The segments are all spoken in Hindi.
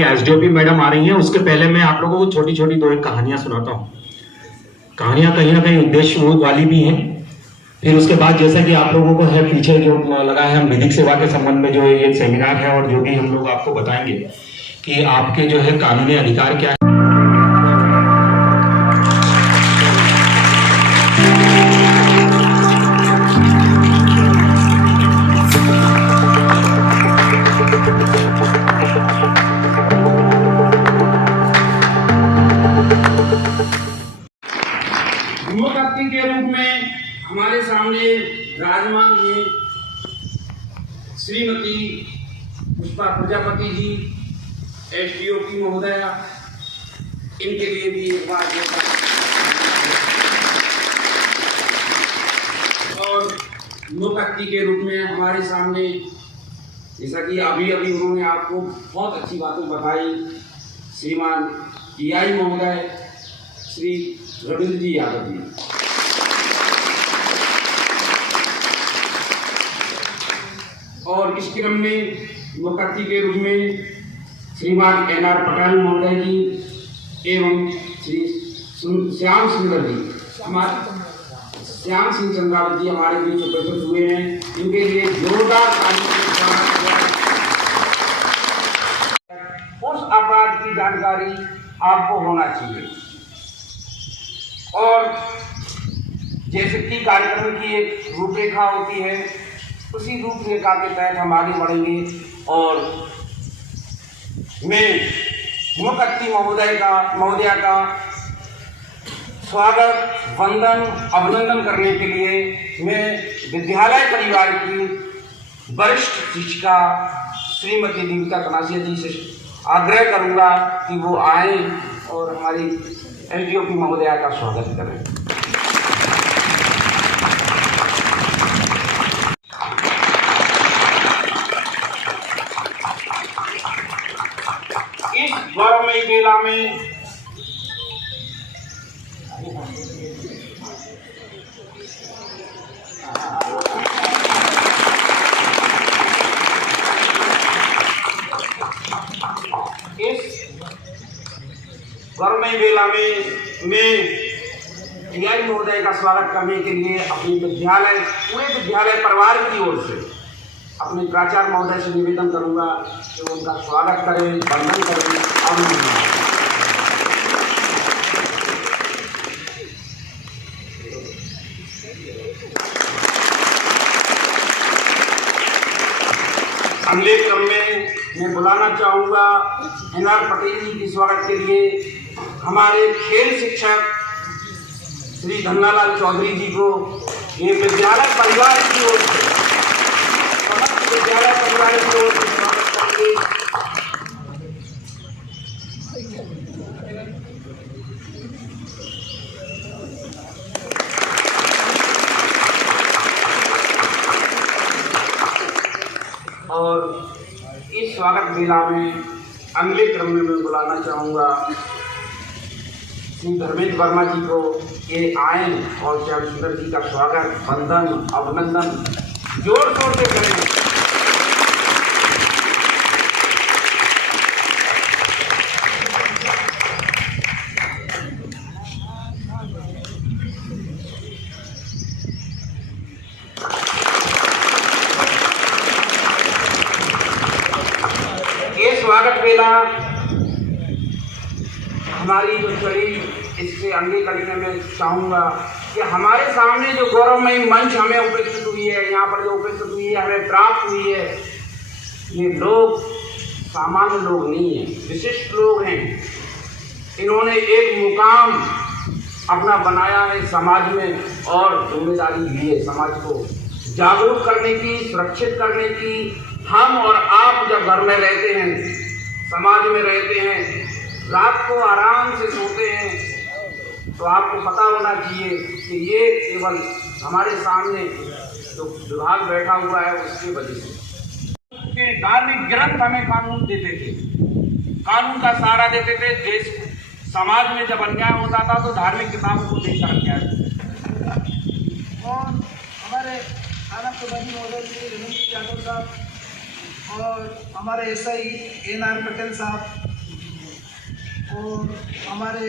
हमारी एसडीओपी मैडम आ रही हैं, उसके पहले मैं आप लोगों को छोटी छोटी दो एक कहानियां सुनाता हूँ। कहानियां कहीं ना कहीं उद्देश्य वाली भी हैं। फिर उसके बाद जैसा कि आप लोगों को है पीछे जो लगा है, हम विधिक सेवा के संबंध में जो ये सेमिनार है और जो भी हम लोग आपको बताएंगे कि आपके जो है कानूनी अधिकार क्या है। मुख्य के रूप में हमारे सामने विराजमान हैं श्रीमती पुष्पा प्रजापति जी, एसडीओपी महोदया। इनके लिए भी एक बार और मुख्य के रूप में हमारे सामने, जैसा कि अभी अभी उन्होंने आपको बहुत अच्छी बातें बताई, श्रीमान टीआई महोदय श्री रविंद्र जी यादव जी। और इस क्रम में मुख्य के रूप में श्रीमान एनआर पटेल महोदय जी एवं श्री श्याम सुंदर जी, हमारे श्याम सिंह चंद्रावत जी हमारे बीच उपस्थित हुए हैं। इनके लिए जोरदार उस अपराध की जानकारी आपको होना चाहिए। और जैसे कि कार्यक्रम की एक रूपरेखा होती है, उसी रूपरेखा के तहत हम आगे बढ़ेंगे। और मैं मुख्य महोदया का स्वागत, वंदन, अभिनंदन करने के लिए मैं विद्यालय परिवार की वरिष्ठ शिक्षिका श्रीमती दीपिका कनासिया जी से आग्रह करूंगा कि वो आए और हमारी एसडीओपी महोदया का स्वागत करें। इस गौरवमयी मेला में मैं टीआई महोदय का स्वागत करने के लिए अपने पूरे विद्यालय परिवार की ओर से अपने प्राचार्य महोदय से निवेदन करूंगा कि वो उनका स्वागत करें, वंदन करें, अभिनंदन। अगले क्रम में मैं बुलाना चाहूँगा एनआर पटेल जी के स्वागत के लिए हमारे खेल शिक्षक श्री धन्नालाल चौधरी जी को। ये विद्यालय परिवार की ओर से, विद्यालय परिवार की ओर से स्वागत करेंगे। और इस स्वागत मेला में अगले क्रम में मैं बुलाना चाहूँगा श्री धर्मेंद्र वर्मा जी को, ये आए और श्याम सुंदर जी का स्वागत, वंदन, अभिनंदन जोर शोर से करें। ये स्वागत मेला हमारी जो चली, इससे आगे करने में चाहूँगा कि हमारे सामने जो गौरवमयी मंच हमें उपस्थित हुई है, यहाँ पर जो उपस्थित हुई है, हमें प्राप्त हुई है, ये लोग सामान्य लोग नहीं हैं, विशिष्ट लोग हैं। इन्होंने एक मुकाम अपना बनाया है समाज में और जिम्मेदारी ली है समाज को जागरूक करने की, सुरक्षित करने की। हम और आप जब घर में रहते हैं, समाज में रहते हैं, रात को आराम से सोते हैं, तो आपको पता होना चाहिए कि ये केवल हमारे सामने जो विभाग बैठा हुआ है उसकी वजह से। धार्मिक ग्रंथ हमें कानून देते थे, कानून का सहारा देते थे। देश समाज में जब अन्याय होता था तो धार्मिक किताबों को देखकर अन्याय होता। और हमारे थाना प्रभारी महोदय श्री रविंद्र यादव साहब और हमारे एसआई एनआर पटेल साहब और हमारे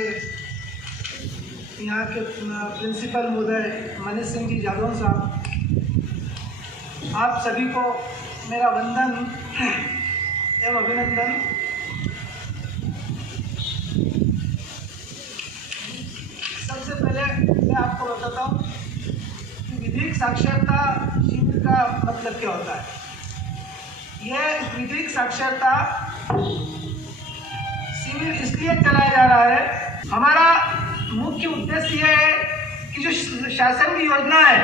यहाँ के प्रिंसिपल महोदय मनीष सिंह जी जादौन साहब, आप सभी को मेरा वंदन एवं अभिनंदन। सबसे पहले मैं आपको बताता हूँ कि विधिक साक्षरता शिविर का मतलब क्या होता है। यह विधिक साक्षरता शिविर इसलिए चलाया जा रहा है, हमारा मुख्य उद्देश्य यह है कि जो शासन की योजना है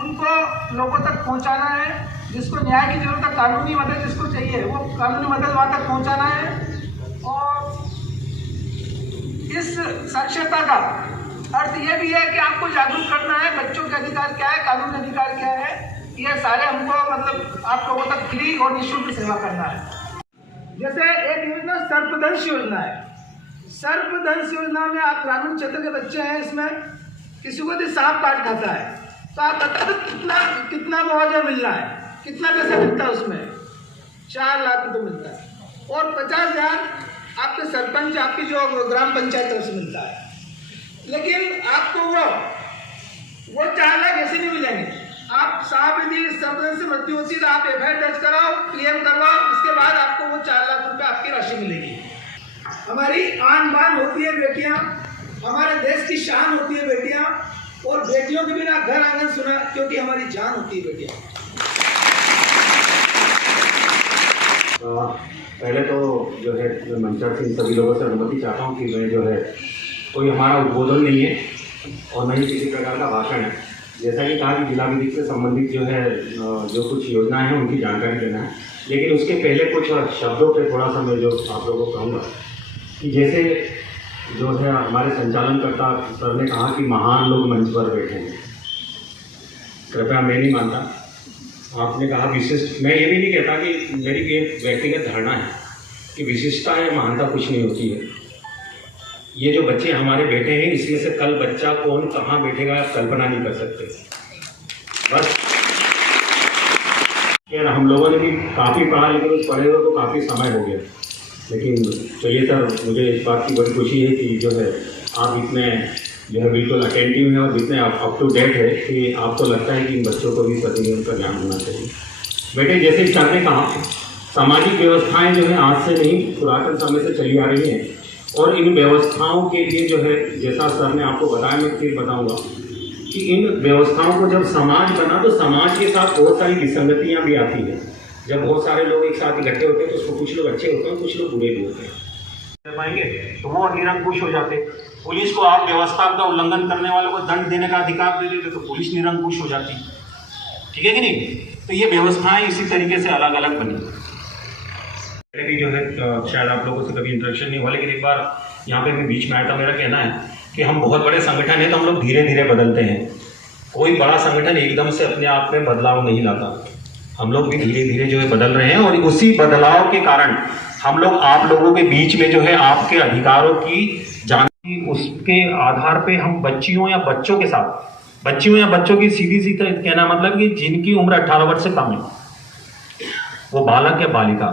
उनको लोगों तक पहुंचाना है। जिसको न्याय की जरूरत है, कानूनी मदद जिसको चाहिए, वो कानूनी मदद वहाँ तक पहुंचाना है। और इस साक्षरता का अर्थ ये भी है कि आपको जागरूक करना है, बच्चों के अधिकार क्या है, कानूनी अधिकार क्या है, ये सारे हमको मतलब आप लोगों तक फ्री और निःशुल्क सेवा करना है। जैसे एक योजना सर्पदंश योजना है। सर्पदंश योजना में आप ग्रामीण क्षेत्र के बच्चे हैं, इसमें किसी को भी सांप काट खाता है तो आप कितना मुआवजा मिल रहा है, कितना पैसा मिलता है उसमें? 4 लाख रुपये मिलता है। और 50,000 आपके सरपंच, आपकी जो ग्राम पंचायत तरफ से मिलता है। लेकिन आपको वो 4 लाख ऐसे नहीं मिलेंगे। आप सांप यदि सर्पदंश से मृत्यु होती है तो आप FIR दर्ज कराओ, क्लेम करवाओ, इसके बाद आपको वो 4 लाख रुपये आपकी राशि मिलेगी। हमारी आन बान होती है बेटियां, हमारे देश की शान होती है बेटियां, और बेटियों के बिना घर आंगन सुना, क्योंकि हमारी जान होती है बेटियां। पहले तो जो है मैं मंचा से इन सभी लोगों से अनुमति चाहता हूँ कि मैं जो है कोई हमारा उद्बोधन नहीं है और न ही किसी प्रकार का भाषण है। जैसा कि कहा कि जिला विधिक से संबंधित जो है जो कुछ योजनाएं हैं उनकी जानकारी देना है, लेकिन उसके पहले कुछ शब्दों पे थोड़ा सा मैं जो आप लोगों को कहूँगा कि जैसे जो है हमारे संचालनकर्ता सर ने कहा कि महान लोग मंच पर बैठे हैं। कृपया मैं नहीं मानता, आपने कहा विशिष्ट। मैं ये भी नहीं कहता कि मेरी एक व्यक्तिगत धारणा है कि विशिष्टता या महानता कुछ नहीं होती है। ये जो बच्चे हमारे बैठे हैं इसमें से कल बच्चा कौन कहाँ बैठेगा आप कल्पना नहीं कर सकते। बस यार हम लोगों ने भी काफ़ी पढ़ा, लेकिन उस पढ़े हुए को काफ़ी समय हो गया। लेकिन चलिए सर, मुझे इस बात की बड़ी खुशी है कि जो है आप इतने जो है बिल्कुल अटेंटिव हैं और इतने अप टू डेट है कि आपको लगता है कि इन बच्चों को भी सभी उनका ज्ञान होना चाहिए। बेटे, जैसे सर ने कहा, सामाजिक व्यवस्थाएं जो है आज से नहीं पुरातन समय से चली आ रही हैं, और इन व्यवस्थाओं के लिए जो है जैसा सर ने आपको बताया, मैं फिर बताऊँगा कि इन व्यवस्थाओं को जब समाज बना तो समाज के साथ बहुत सारी विसंगतियाँ भी आती हैं। जब बहुत सारे लोग एक साथ इकट्ठे होते हैं तो उसमें कुछ लोग अच्छे होते हैं, कुछ लोग बुरे भी होते हैं। पाएंगे तो वो निरंकुश हो जाते। पुलिस को आप व्यवस्था का उल्लंघन करने वालों को दंड देने का अधिकार दे देते तो पुलिस निरंकुश हो जाती। ठीक है कि नहीं? तो ये व्यवस्थाएं इसी तरीके से अलग अलग बनी। पहले भी जो है शायद आप लोगों से कभी इंटरेक्शन नहीं हुआ, लेकिन एक बार यहाँ पे मैं बीच में आया था। मेरा कहना है कि हम बहुत बड़े संगठन है तो हम लोग धीरे धीरे बदलते हैं। कोई बड़ा संगठन एकदम से अपने आप में बदलाव नहीं लाता। हम लोग भी धीरे धीरे जो है बदल रहे हैं, और उसी बदलाव के कारण हम लोग आप लोगों के बीच में जो है आपके अधिकारों की जानकारी, उसके आधार पे हम बच्चियों या बच्चों के साथ, बच्चियों या बच्चों की सीधी सी कहना मतलब कि जिनकी उम्र 18 वर्ष से कम है, वो बालक या बालिका,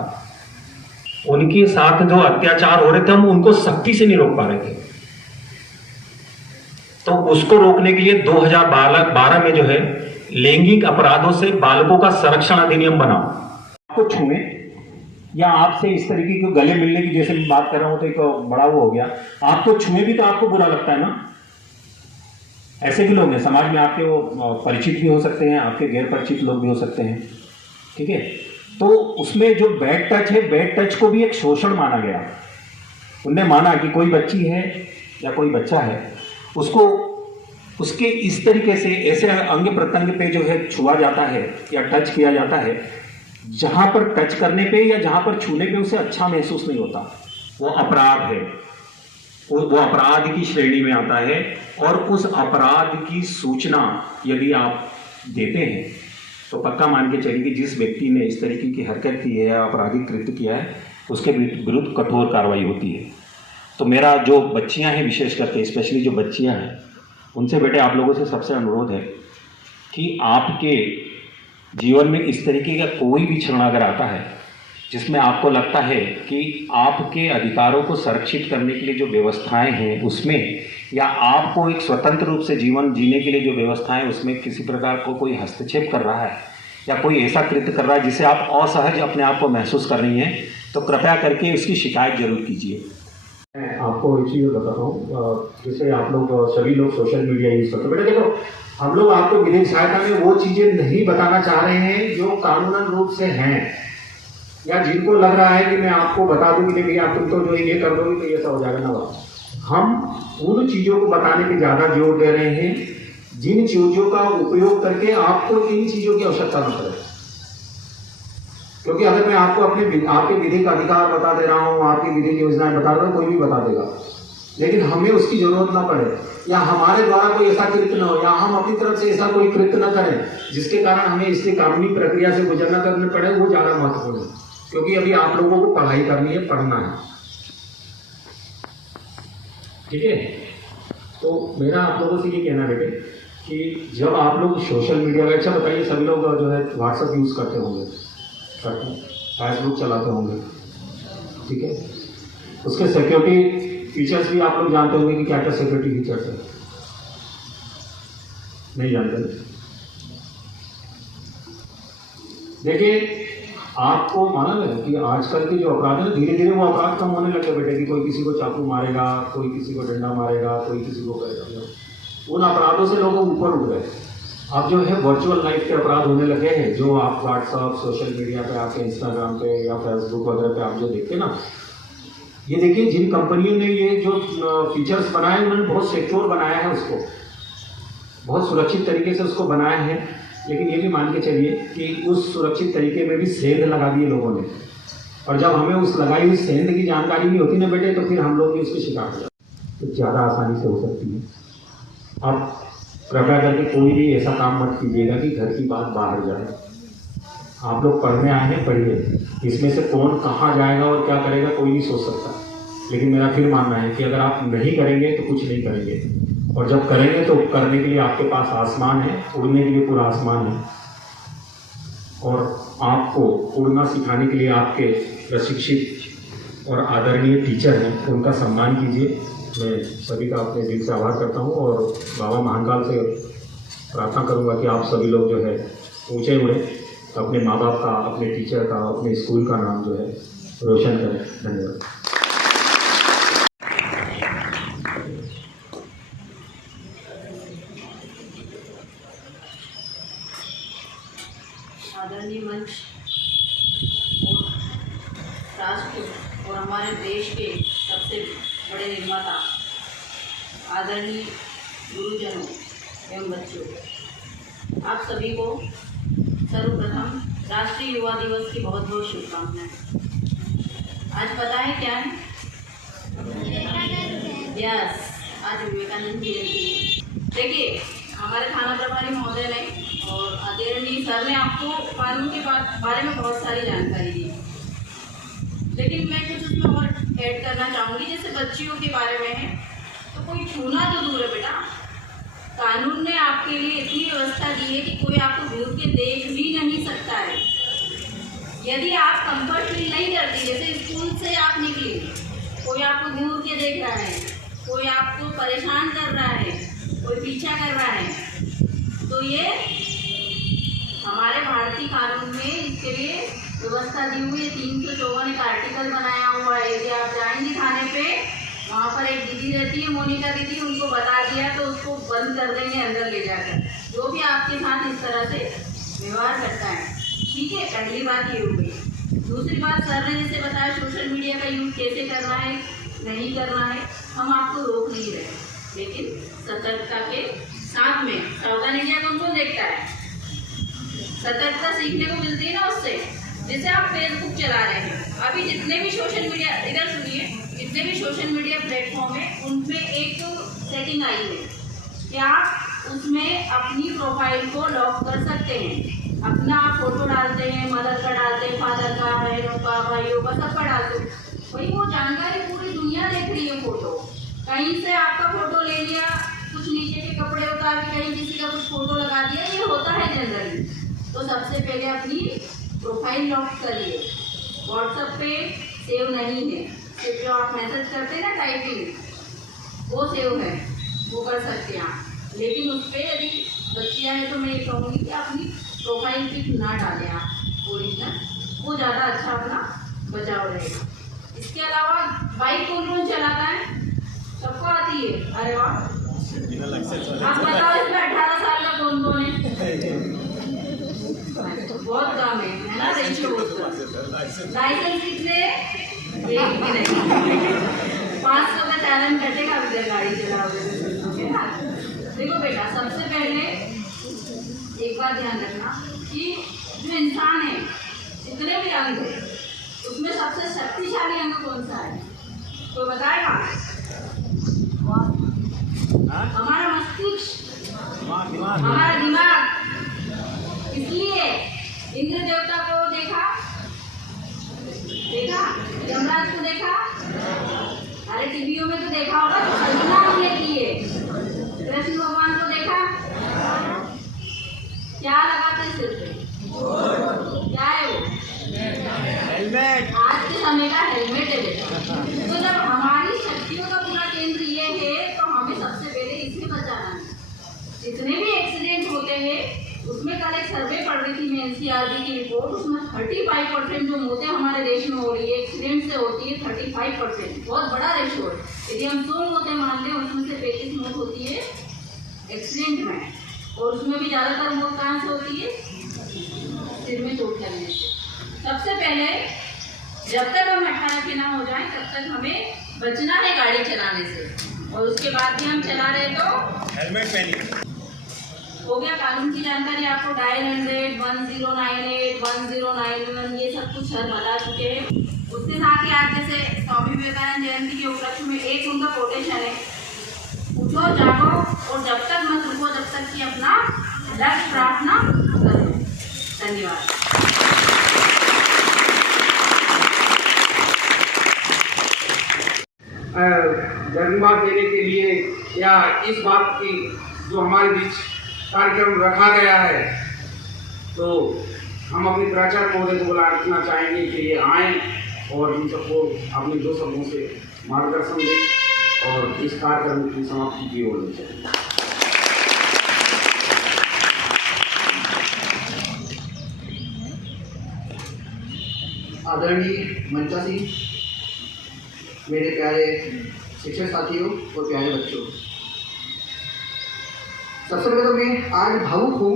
उनके साथ जो अत्याचार हो रहे थे हम उनको सख्ती से नहीं रोक पा रहे थे। तो उसको रोकने के लिए 2012 में जो है लैंगिक अपराधों से बालकों का संरक्षण अधिनियम बना। आपको छूए या आपसे इस तरीके के गले मिलने की जैसे मैं बात कर रहा हूं तो एक बड़ा वो हो गया, आपको छुए भी तो आपको बुरा लगता है ना। ऐसे भी लोग हैं समाज में, आपके वो परिचित भी हो सकते हैं, आपके गैर परिचित लोग भी हो सकते हैं। ठीक है, तो उसमें जो बैड टच है, बैड टच को भी एक शोषण माना गया। उनने माना कि कोई बच्ची है या कोई बच्चा है, उसको उसके इस तरीके से ऐसे अंग प्रत्यंग पे जो है छुआ जाता है या टच किया जाता है, जहां पर टच करने पे या जहां पर छूने पे उसे अच्छा महसूस नहीं होता, वो अपराध है, वो अपराध की श्रेणी में आता है। और उस अपराध की सूचना यदि आप देते हैं तो पक्का मान के चलिए कि जिस व्यक्ति ने इस तरीके की हरकत की है या आपराधिक कृत्य किया है उसके विरुद्ध कठोर कार्रवाई होती है। तो मेरा जो बच्चियां हैं, विशेष करके स्पेशली जो बच्चियां हैं, उनसे बेटे आप लोगों से सबसे अनुरोध है कि आपके जीवन में इस तरीके का कोई भी क्षण अगर आता है जिसमें आपको लगता है कि आपके अधिकारों को संरक्षित करने के लिए जो व्यवस्थाएं हैं उसमें, या आपको एक स्वतंत्र रूप से जीवन जीने के लिए जो व्यवस्थाएं उसमें किसी प्रकार को कोई हस्तक्षेप कर रहा है या कोई ऐसा कृत्य कर रहा है जिसे आप असहज अपने आप को महसूस कर रही हैं, तो कृपया करके उसकी शिकायत जरूर कीजिए। मैं आपको एक चीज़ बताता हूँ, जैसे आप लोग सभी लोग सोशल मीडिया यूज़ करते हो, बेटा देखो हम लोग आपको विधिक सहायता में वो चीज़ें नहीं बताना चाह रहे हैं जो कानूनन रूप से हैं, या जिनको लग रहा है कि मैं आपको बता दूँ कि भैया तुम तो जो ये कर दोगे तो ये ऐसा हो जाएगा ना। हम उन चीज़ों को बताने पे ज़्यादा जोर दे रहे हैं जिन चीज़ों का उपयोग करके आपको इन चीज़ों की आवश्यकता न पड़े। क्योंकि अगर मैं आपको आपके विधिक अधिकार बता दे रहा हूँ, आपकी विधिक योजनाएं बता रहा हूँ, कोई भी बता देगा, लेकिन हमें उसकी जरूरत ना पड़े, या हमारे द्वारा कोई ऐसा कृत्य न हो, या हम अपनी तरफ से ऐसा कोई कृत्य न करें जिसके कारण हमें इसकी कानूनी प्रक्रिया से गुजरना करने पड़े, वो ज़्यादा महत्वपूर्ण है। क्योंकि अभी आप लोगों को पढ़ाई करनी है, पढ़ना है, ठीक है। तो मेरा आप लोगों से ये कहना बेटे कि जब आप लोग सोशल मीडिया का, अच्छा बताइए सभी लोग जो है व्हाट्सएप यूज़ करते होंगे, फेसबुक चलाते होंगे, ठीक है। उसके सिक्योरिटी फीचर्स भी आप लोग जानते होंगे कि क्या क्या सिक्योरिटी फीचर्स है, नहीं जानते? देखिए आपको मालूम है कि आजकल के जो अपराध है धीरे धीरे वो अपराध कम होने लगे बेटे, कि कोई किसी को चाकू मारेगा, कोई किसी को डंडा मारेगा, कोई किसी को करेगा। उन अपराधों से लोग ऊपर उठ गए। अब जो है वर्चुअल लाइफ के अपराध होने लगे हैं, जो आप व्हाट्सअप सोशल मीडिया पे, आपके इंस्टाग्राम पे या फेसबुक वगैरह पे आप जो देखते ना, ये देखिए जिन कंपनियों ने ये जो फीचर्स बनाए उन्होंने बहुत सिक्योर बनाया है, उसको बहुत सुरक्षित तरीके से उसको बनाया है। लेकिन ये भी मान के चलिए कि उस सुरक्षित तरीके में भी सेंध लगा दिए लोगों ने, और जब हमें उस लगाई हुई सेंध की जानकारी नहीं होती ना बेटे, तो फिर हम लोग भी उसके शिकार हो जाते, तो ज़्यादा आसानी से हो सकती है। अब कृपया करके कोई भी ऐसा काम मत कीजिएगा कि घर की बात बाहर जाए। आप लोग पढ़ने आए हैं, पढ़िए। इसमें से कौन कहाँ जाएगा और क्या करेगा कोई नहीं सोच सकता, लेकिन मेरा फिर मानना है कि अगर आप नहीं करेंगे तो कुछ नहीं करेंगे, और जब करेंगे तो करने के लिए आपके पास आसमान है, उड़ने के लिए पूरा आसमान है, और आपको उड़ना सिखाने के लिए आपके प्रशिक्षित और आदरणीय टीचर हैं, उनका सम्मान कीजिए। मैं सभी का अपने दिल से आभार करता हूँ, और बाबा महाकाल से प्रार्थना करूँगा कि आप सभी लोग जो है ऊँचे उड़े, अपने माँ बाप का, अपने टीचर का, अपने स्कूल का नाम जो है रोशन करें। धन्यवाद। आदरणीय मंच और राष्ट्र और हमारे देश के सबसे बड़े निर्माता आदरणीय गुरुजनों एवं बच्चों, आप सभी को सर्वप्रथम राष्ट्रीय युवा दिवस की बहुत बहुत शुभकामनाएं। आज पता है क्या है? यस, आज विवेकानंद जयंती है। देखिए हमारे थाना प्रभारी महोदय ने और आदरणीय सर ने आपको कानून के बारे में बहुत सारी जानकारी दी, लेकिन मैं कुछ उसमें और ऐड करना चाहूँगी। जैसे बच्चियों के बारे में है, तो कोई छूना तो दूर है बेटा, कानून ने आपके लिए इतनी व्यवस्था दी है कि कोई आपको घूर के देख भी नहीं सकता है। यदि आप कंफर्ट फील नहीं करती, जैसे स्कूल से आप निकली, कोई आपको घूर के देख रहा है, कोई आपको परेशान कर रहा है, कोई पीछा कर रहा है, तो ये हमारे भारतीय कानून में इसके लिए व्यवस्था दी हुई है। 354 एक आर्टिकल बनाया हुआ है। यदि आप जाएंगे थाने पे, वहाँ पर एक दीदी रहती है, मोनिका दीदी, उनको बता दिया तो उसको बंद कर देंगे अंदर ले जाकर, जो भी आपके साथ इस तरह से व्यवहार करता है। ठीक है, पहली बात ये हो गई। दूसरी बात, सर ने जैसे बताया सोशल मीडिया का यूज़ कैसे करना है, नहीं करना है, हम आपको रोक नहीं रहे, लेकिन सतर्कता के साथ में। सावधान इंडिया कौन देखता है? सतर्कता सीखने को मिलती है ना उससे। जैसे आप फेसबुक चला रहे हैं, अभी जितने भी सोशल मीडिया, इधर सुनिए, जितने भी सोशल मीडिया प्लेटफॉर्म है उनमें एक सेटिंग आई है कि आप उसमें अपनी प्रोफाइल को लॉक कर सकते हैं। अपना आप फोटो डालते हैं, मदर का डालते हैं, फादर का, बहनों का, भाइयों का, सबका डालते हैं, वही वो जानकारी पूरी दुनिया देख रही है। फोटो कहीं से आपका फोटो ले लिया, कुछ नीचे के कपड़े उतार के कहीं किसी का कुछ फोटो लगा दिया, ये होता है जनरली। तो सबसे पहले अपनी प्रोफाइल लॉक करिए व्हाट्सएप पे सेव नहीं है, सिर्फ जो आप मैसेज करते हैं ना टाइपिंग, वो सेव है, वो कर सकते हैं आप। लेकिन उस पर यदि बच्चियाँ हैं तो मैं ये कहूँगी कि अपनी प्रोफाइल पिक ना डालें आप ओरिजिनल, वो ज़्यादा अच्छा अपना बचाव रहेगा। इसके अलावा बाइक कौन चलाता है? सबको आती है? अरे वाह, आप बताओ इसमें 18 साल का कौन है? बहुत कम है ना रेशियो। लाइसेंस कितने? एक भी नहीं। 500 का चालान कटेगा अगर गाड़ी चलाओगे ना। देखो बेटा, सबसे पहले एक बात ध्यान रखना कि जो इंसान है, जितने भी अंग है, उसमें सबसे शक्तिशाली अंग कौन सा है? तो बताएगा? हमारा मस्तिष्क, हमारा दिमाग। इसलिए इंद्र देवता को देखा, यमराज को देखा, अरे टीवियों में तो देखा होगा, तो कल्पना हमने की है। कृष्ण भगवान को देखा, क्या लगाते सिर पे? क्या है वो? हेलमेट। आज के समय का हेलमेट है बेटा। तो जब हमारी शक्तियों का पूरा केंद्र ये है, तो हमें सबसे पहले इसे बचाना है। जितने भी एक्सीडेंट होते हैं, उसमें कल एक सर्वे पढ़ रही थी मैं, एनसीआरबी की रिपोर्ट, उसमें 35% जो मौतें हमारे देश में हो रही है एक्सीडेंट से होती है, 35%, बहुत बड़ा रेशो है। यदि हम 100 मौतें मान लें, उसमें से 35 मौत होती है एक्सीडेंट में, और उसमें भी ज़्यादातर मौत कहाँ से होती है? सिर में चोट लगने से। सबसे पहले जब तक हम 18 के ना हो जाएं, तब तक हमें बचना है गाड़ी चलाने से, और उसके बाद भी हम चला रहे तो हेलमेट पहनिए। हो गया कानून की जानकारी आपको। डायल 100, 1098, 1091, ये सब कुछ सर बता चुके हैं। उसके साथ ही आज जैसे स्वामी विवेकानंद जयंती के उपलक्ष्य में एक उनका कोटेशन है, उठो जागो और जब तक मत रुको जब तक कि अपना लक्ष्य प्राप्त ना करो। धन्यवाद। धन्यवाद देने के लिए या इस बात की जो हमारे बीच कार्यक्रम रखा गया है, तो हम अपने प्राचार्य महोदय को बुलाना चाहेंगे कि ये आएँ और इन सबको अपने 2 शब्दों से मार्गदर्शन दें और इस कार्यक्रम की समाप्ति की ओर ले चलें। आदरणीय मंचासी, मेरे प्यारे शिक्षक साथियों और प्यारे बच्चों, सबसे पहले तो मैं आज भावुक हूँ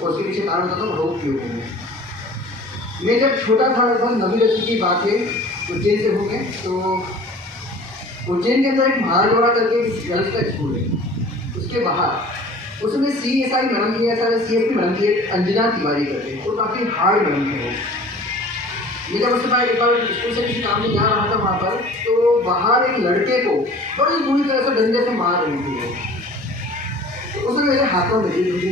और उसके पीछे कारण बताता हूँ भावुक क्यों हूँ। मैं जब छोटा था, लगभग 9वीं 10वीं की बात है, उज्जैन से हूँ मैं, तो उज्जैन के अंदर एक महाराजवाड़ा करके गर्ल्स का स्कूल है, उसके बाहर उसमें CSI मैडम की, CSP मैडम की, अंजना तिवारी करके, वो काफ़ी हार्ड मैडम थे। मैं जब उसके बाद एक बार स्कूल से किसी काम में जा रहा था वहाँ पर, तो बाहर एक लड़के को बड़ी बुरी तरह से डंडे से मार रही थी। तो उसने मेरे हाथों में दी मुझे।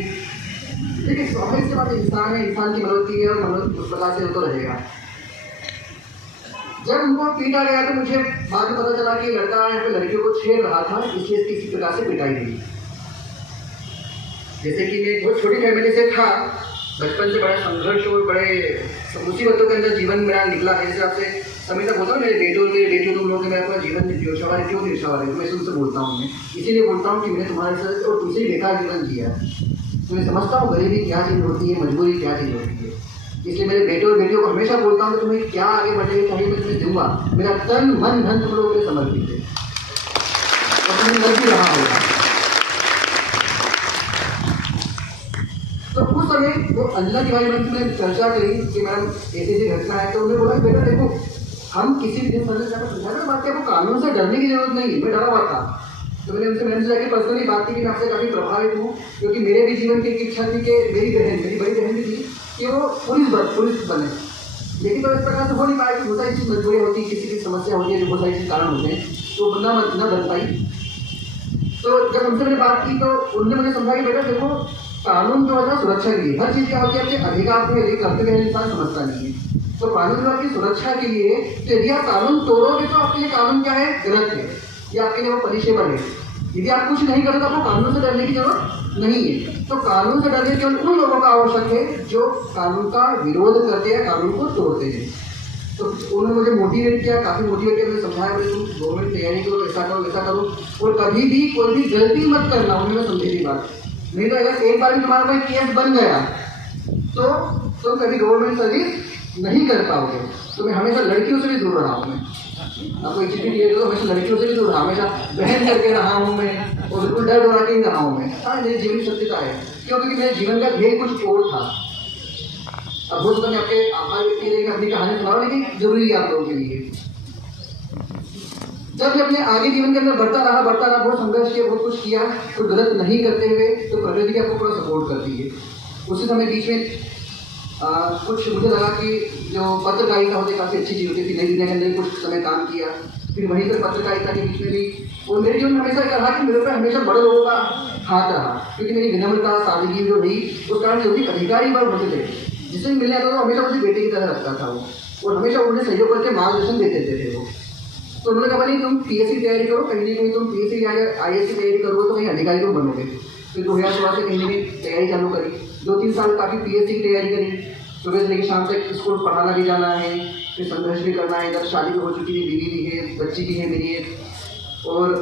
देखिए, स्वाभाविक सी बात है, इंसान है, इंसान की मदद की है और मदद उस प्रकार से तो रहेगा। जब उनको पीटा गया तो मुझे बाद में पता चला कि लड़का यहाँ पे लड़कियों को छेड़ रहा था, इसलिए किसी प्रकार से पिटाई हुई। जैसे कि मैं बहुत छोटी फैमिली से था, बचपन से बड़ा संघर्ष और बड़े मुसीबतों के अंदर जीवन मेरा निकला है। जैसे आपसे समय तक होता है, मेरे बेटों तुम लोग मेरा अपना जीवन जोशावार क्यों निशावार है, तो मैं उनसे बोलता हूँ। मैं इसीलिए बोलता हूँ कि मैंने तुम्हारे साथ और तुमसे ही बेकार जीवन जिया है, तो मैं समझता हूँ गरीबी क्या चीज़ होती है, मजबूरी क्या चीज़ होती है। इसलिए मेरे बेटे और बेटियों को हमेशा बोलता हूँ कि तुम्हें क्या आगे बढ़ने चाहिए मैं तुम्हें दूंगा, मेरा तन मन धन तुम लोगों के लिए समर्पित है और तुम्हें मिल भी रहा होगा। तो उस समय वो अंजना तिवारी मैडम ने चर्चा करी कि मैडम ऐसी घटना है, तो उन्होंने बोला बेटा देखो, हम किसी भी दिन समझाना बात है, आपको कानून से डरने की जरूरत नहीं है। मैं डरा हुआ था, तो मैंने उनसे मैडम से जाकर पर्सनली बात की कि मैं आपसे काफ़ी प्रभावित हूँ, क्योंकि मेरे भी जीवन की एक इच्छा थी कि मेरी बड़ी बहन भी थी कि वो पुलिस बने, लेकिन तो इस प्रकार से हो नहीं पाया कि बहुत सारी चीज़ मजबूरी होती है, किसी की समस्या होती है, जो बहुत सारी चीज़ कारण होते हैं, तो बंदा न बन पाई। तो जब उनसे मैंने बात की तो उन्होंने मुझे समझा कि बेटा देखो, कानून जो है सुरक्षा के लिए हर चीज़ क्या होती है, आपके अधिकार को यदि कर्तव्य है, इंसान समझता नहीं है। तो कानून जो आपकी सुरक्षा के लिए, तो यदि आप कानून तोड़ोगे तो आपके लिए कानून क्या है, गलत है, या आपके लिए वो पनिशेबल है। यदि आप कुछ नहीं करोगे तो आपको कानून से डरने की जरूरत नहीं है। तो कानून से डरने केवल उन लोगों का आवश्यक है जो कानून का विरोध करते हैं, कानून को तोड़ते हैं। तो उन्होंने मुझे मोटिवेट किया, काफ़ी मोटिवेट किया, मुझे समझाया बोले तुम गवर्नमेंट तैयारी करो, ऐसा करो वैसा करो, और कभी भी कोई भी गलती मत करना। उन्होंने समझी थी बात, नहीं तो अगर एक बार भी तुम्हारा कोई केस बन गया तो तुम कभी गवर्नमेंट सर्विस नहीं कर पाओगे। तो मैं हमेशा लड़कियों से भी दूर रहा हूँ। मैं आपको एक चीज़ क्लियर करो, हमेशा लड़कियों से भी दूर रहा, हमेशा बहन करके रहा हूँ मैं, और बिल्कुल डर डरा के ही रहा हूँ मैं। हाँ, मेरी जीवन सत्यता है, क्योंकि मेरे जीवन का ध्येय कुछ और था। अब हो सकता मैं आपके आभार व्यक्त करेंगे, अपनी कहानी सुनाऊं, लेकिन जरूरी है आप लोगों के लिए। जब मैं अपने आगे जीवन के अंदर बढ़ता रहा, बहुत संघर्ष किया, बहुत कुछ किया, कुछ गलत नहीं करते हुए, तो प्रकृति भी आपको पूरा सपोर्ट करती है। उसी समय बीच में कुछ मुझे लगा कि जो पत्रकारिता होती काफ़ी अच्छी चीज़ होती थी, नई दुनिया के अंदर कुछ समय काम किया, फिर वहीं पर पत्रकारिता के बीच में भी, और मेरे जीवन में हमेशा कहा कि मेरे पर हमेशा बड़े लोगों का हाथ रहा, क्योंकि मेरी विनम्रता, सादगी जो रही, उस कारण जो भी अधिकारी वर्ग होते थे, जिससे मिलने आता था, हमेशा मुझे बेटे की तरह रखता था वो, और हमेशा उन्हें सहयोग करके मार्गदर्शन देते थे वो। तो उन्होंने कहा नहीं तुम पीएससी की तैयारी करो, कहीं ना कहीं तुम पीएससी या आईएएस की तैयारी करोगे तो कहीं अधिकारी तुम बनोगे। फिर 2016 से कहीं ना कहीं तैयारी चालू करी, 2-3 साल काफ़ी पीएससी की तैयारी करी, सुबह से लेकर शाम तक स्कूल पढ़ाना भी जाना है, फिर संघर्ष भी करना है, इधर शादी भी हो चुकी है, बीवी भी है, बच्ची भी है मेरी एक, और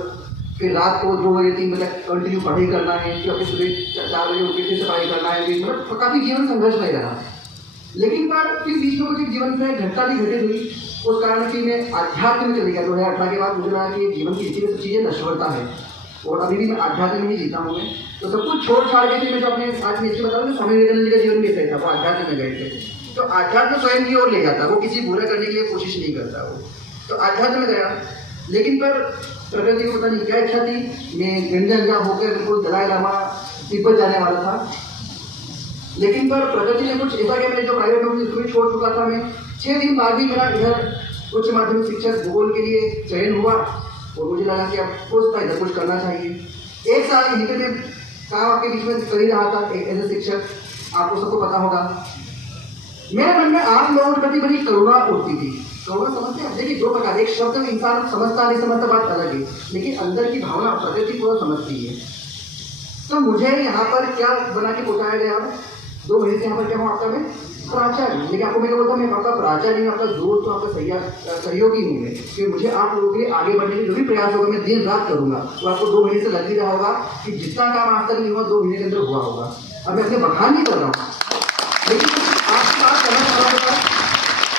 फिर रात को 2 बजे 3 बजे तक कंटिन्यू पढ़ाई करना है, फिर अपने सुबह 4 बजे उठ के फिर से पढ़ाई करना है, मतलब काफ़ी जीवन संघर्ष में रहा। लेकिन पर फिर बीच में मुझे जीवन में घटना भी घटित हुई, उस कारण कि मैं आध्यात्म में चले गया। 2018 के बाद मुझे लगा कि जीवन की इसी चीज़ें नश्वरता है, और अभी भी मैं आध्यात्म में ही जीता हूँ मैं। तो सब कुछ छोड़ छाड़ के मैं जो अपने आज में इसलिए बता रहा हूँ, स्वामी विवेकानंद जी का जीवन भी ऐसा था, वो आध्यात्म में गए थे। तो आध्यात्म स्वयं की ओर ले जाता, वो किसी बुरा करने के लिए कोशिश नहीं करता वो। तो आध्यात्म में गया, लेकिन पर प्रकृति को पता नहीं क्या इच्छा थी, मैं गंजा होकर बिल्कुल दलाई लामा तिब्बत जाने वाला था। लेकिन पर प्रकृति ने कुछ ऐसा किया, मैंने जो प्राइवेट नौकरी शुरू छोड़ चुका था मैं, 6 दिन बाद ही मेरा इधर उच्च माध्यमिक शिक्षक भूगोल के लिए चयन हुआ, और मुझे लगा कि अब हो सकता है इधर कुछ करना चाहिए। 1 साल यहीं पर मैं काम आपके बीच में कर ही रहा था एज ए शिक्षक, आपको सबको पता होगा। मेरे मन में आप लोगों के प्रति बड़ी करुणा उठती थी। करुणा समझते हैं, देखिए 2 प्रकार, एक शब्द में इंसान समझता नहीं समझता बात अलग है, लेकिन अंदर की भावना प्रकृति पूरा समझती है। तो मुझे यहाँ पर क्या बना के पहुँचाया गया, 2 महीने से यहाँ पर क्या हूँ आपका मैं प्राचार्य, लेकिन आपको मैं बोलता हूँ मैं आपका प्राचार्य नहीं, आपका दोस्त, आपका सहयोगी हूँ मैं, कि मुझे आप लोगों के लिए आगे बढ़ने के जो भी प्रयास होगा मैं दिन रात करूँगा। तो आपको 2 महीने से लग ही रहा होगा कि जितना काम आज तक नहीं हुआ 2 महीने के अंदर हुआ होगा। अब मैं अपने बखान नहीं कर रहा हूँ, लेकिन आपकी बात करना चाह रहा हूँ,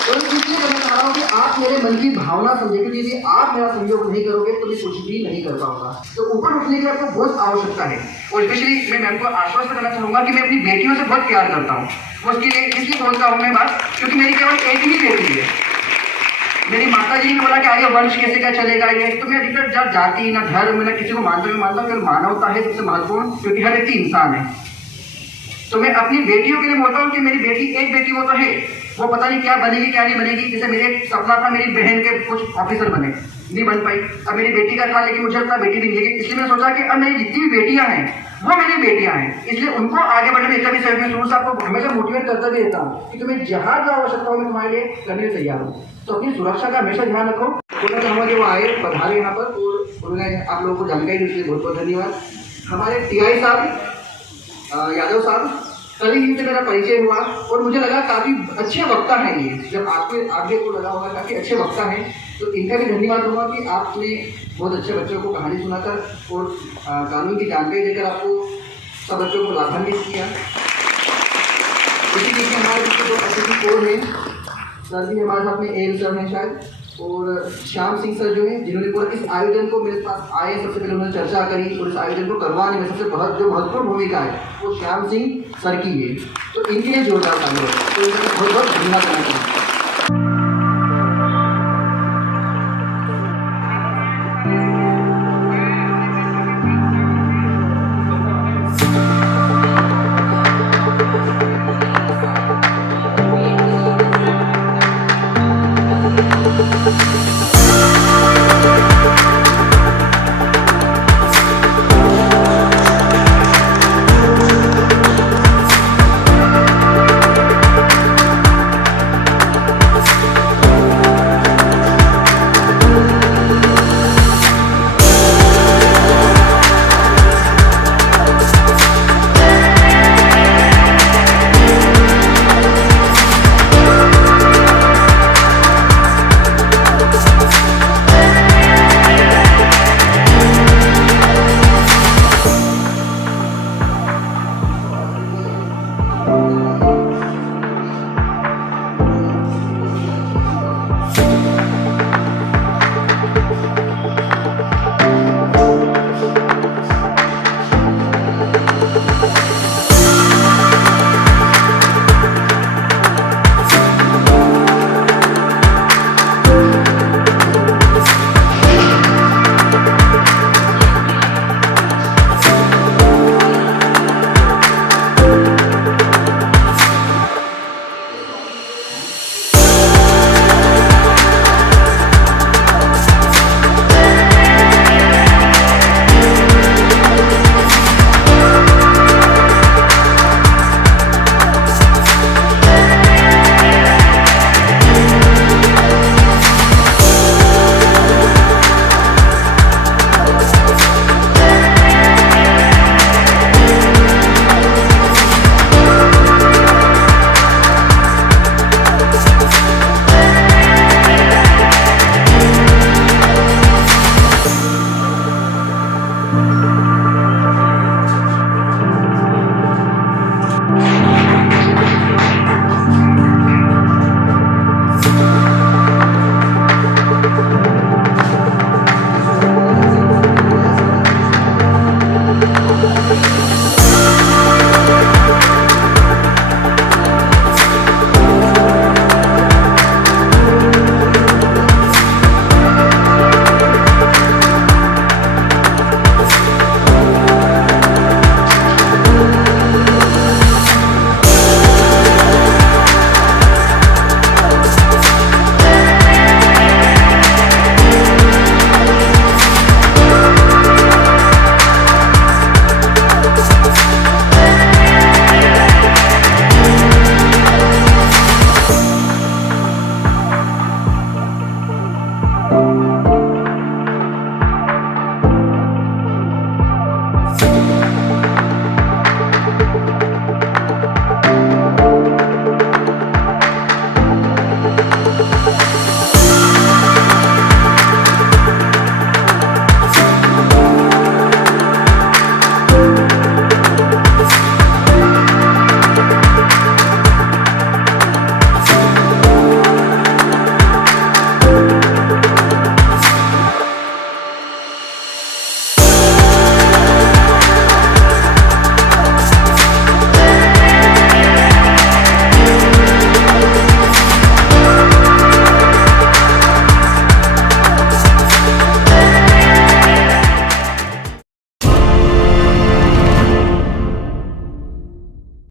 और इसलिए करना चाह रहा हूँ कि आप मेरे मन की भावना समझे, क्योंकि यदि आप मेरा सहयोग नहीं करोगे तो मैं कुछ भी नहीं कर पाऊंगा। तो ऊपर उठने की आपको बहुत आवश्यकता है, और स्पेशली मैं मैम को आश्वस्त करना चाहूँगा कि मैं अपनी बेटियों से बहुत प्यार करता हूँ। उसके लिए इसलिए बोलता हूँ मैं बात, क्योंकि मेरी केवल एक ही बेटी है। मेरी माता जी ने बोला कि आगे वंश कैसे क्या चलेगा ये, तो मैं अधिकतर जब जाति ना धर्म ना किसी को मानता हूँ कि मानवता है सबसे महत्वपूर्ण, क्योंकि हर व्यक्ति इंसान है। तो मैं अपनी बेटियों के लिए बोलता हूँ कि मेरी बेटी, एक बेटी वो तो है, वो पता नहीं क्या बनेगी क्या नहीं बनेगी। जैसे मेरे एक सपना था मेरी बहन के कुछ ऑफिसर बने, नहीं बन पाई। अब मेरी बेटी का था, लेकिन मुझे अपना बेटी नहीं, लेकिन इसलिए मैंने सोचा कि अब मेरी जितनी भी बेटियां हैं वो मेरी बेटियां हैं, इसलिए उनको आगे बढ़ने में भी सहयोग में शुरू से आपको हमेशा मोटिवेट करता भी रहता हूँ कि तुम्हें जहाँ जो आवश्यकता हो मैं तुम्हारे लिए करने में तैयार हूँ। तो अपनी सुरक्षा का हमेशा ध्यान रखो। उन्होंने चाहूँगा कि वो आए पधारे यहाँ पर, और उन्होंने आप लोगों को जानकारी दी, इसलिए बहुत बहुत धन्यवाद। हमारे टीआई साहब यादव साहब, कल ही इनसे मेरा परिचय हुआ, और मुझे लगा काफ़ी अच्छे वक्ता हैं ये, जब आपके आगे को लगा होगा काफ़ी अच्छे वक्ता हैं, तो इनका भी धन्यवाद दूंगा कि आपने बहुत अच्छे बच्चों को कहानी सुनाकर और कानून की जानकारी देकर आपको सब बच्चों को लाभान्वित किया। इसी बीच में हमारे बीच 2 अतिथि और हैं, सर भी हमारे साथ में एल सर हैं शायद, और श्याम सिंह सर जो हैं, जिन्होंने पूरा इस आयोजन को मेरे पास आए, सबसे पहले उन्होंने चर्चा करी, और इस आयोजन को करवाने में सबसे बहुत जो महत्वपूर्ण भूमिका है वो श्याम सिंह सर की है। तो इनके लिए जोरदार तालियां। तो बहुत बहुत धन्यवाद करना चाहिए।